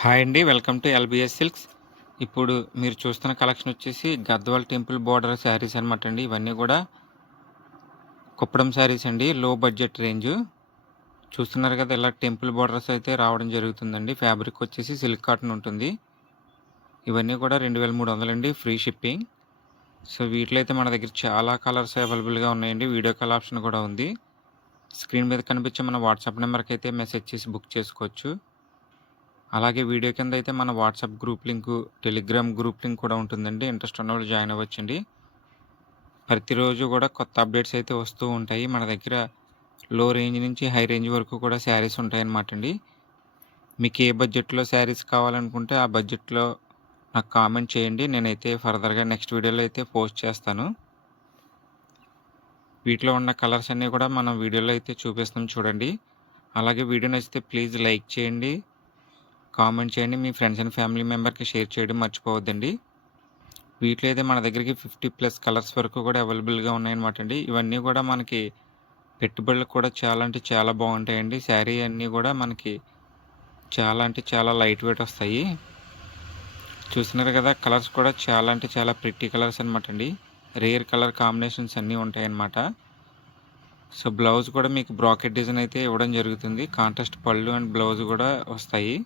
Hi అండి welcome to lbs silks. ఇప్పుడు మీరు చూస్తున్న కలెక్షన్ వచ్చేసి గద్వాల్ టెంపుల్ బోర్డర్ శారీస్ అనమాట అండి. ఇవన్నీ కూడా కుప్పడం శారీస్ అండి లో బడ్జెట్ రేంజ్ చూస్తున్నారు కదా ఇలా టెంపుల్ బోర్డర్స్ అయితే రావడం జరుగుతుందండి. ఫ్యాబ్రిక్ వచ్చేసి సిల్క్ కాటన్ ఉంటుంది. ఇవన్నీ కూడా రెండు వేల మూడు వందలండి ఫ్రీ షిప్పింగ్ సో వీటిలో అయితే మన దగ్గర చాలా కలర్స్ అవైలబుల్గా ఉన్నాయండి. వీడియో కాల్ ఆప్షన్ కూడా ఉంది. స్క్రీన్ మీద కనిపించే మన వాట్సాప్ నెంబర్కి అయితే మెసేజ్ చేసి బుక్ చేసుకోవచ్చు. అలాగే వీడియో కింద అయితే మన WhatsApp group link Telegram group link కూడా ఉంటుందండి. ఇంట్రెస్ట్ ఉన్న వాళ్ళు జాయిన్ అవ్వచ్చండి. ప్రతిరోజు కూడా కొత్త అప్డేట్స్ అయితే వస్తూ ఉంటాయి. మన దగ్గర లో రేంజ్ నుంచి హై రేంజ్ వరకు కూడా శారీస్ ఉంటాయన్నమాట అండి. మీకు ఏ బడ్జెట్లో శారీస్ కావాలనుకుంటే ఆ బడ్జెట్లో నాకు కామెంట్ చేయండి. నేనైతే ఫర్దర్గా నెక్స్ట్ వీడియోలో అయితే పోస్ట్ చేస్తాను. వీటిలో ఉన్న కలర్స్ అన్నీ కూడా మనం వీడియోలో అయితే చూపిస్తాం చూడండి. అలాగే వీడియో నచ్చితే ప్లీజ్ లైక్ చేయండి. కామెంట్ చేయండి. మీ ఫ్రెండ్స్ అండ్ ఫ్యామిలీ మెంబర్కి షేర్ చేయడం మర్చిపోవద్దండి. వీటిలో అయితే మన దగ్గరికి ఫిఫ్టీ ప్లస్ కలర్స్ వరకు కూడా అవైలబుల్గా ఉన్నాయన్నమాట అండి. ఇవన్నీ కూడా మనకి పెట్టుబడులకు కూడా చాలా అంటే చాలా బాగుంటాయండి. శారీ అన్నీ కూడా మనకి చాలా అంటే చాలా లైట్ వెయిట్ వస్తాయి. చూసినారు కదా కలర్స్ కూడా చాలా అంటే చాలా ప్రిట్టి కలర్స్ అనమాట అండి. రేర్ కలర్ కాంబినేషన్స్ అన్నీ ఉంటాయన్నమాట. సో బ్లౌజ్ కూడా మీకు బ్రాకెట్ డిజైన్ అయితే ఇవ్వడం జరుగుతుంది. కాంట్రాస్ట్ పళ్ళు అండ్ బ్లౌజ్ కూడా వస్తాయి.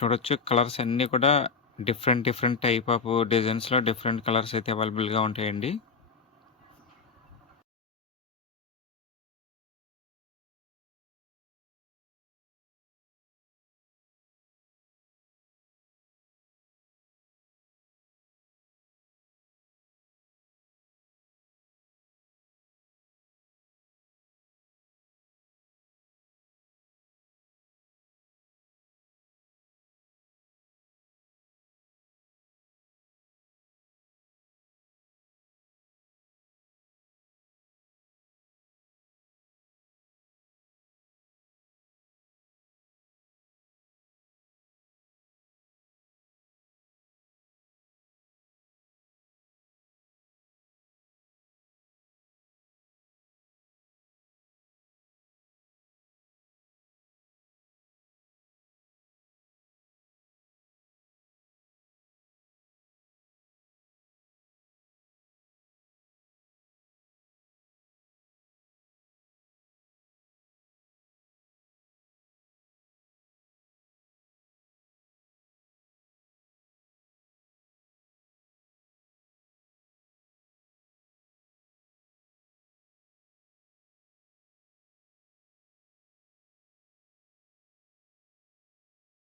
చూడొచ్చు. కలర్స్ అన్నీ కూడా డిఫరెంట్ డిఫరెంట్ టైప్ ఆఫ్ డిజైన్స్లో డిఫరెంట్ కలర్స్ అయితే అవైలబుల్గా ఉంటాయండి.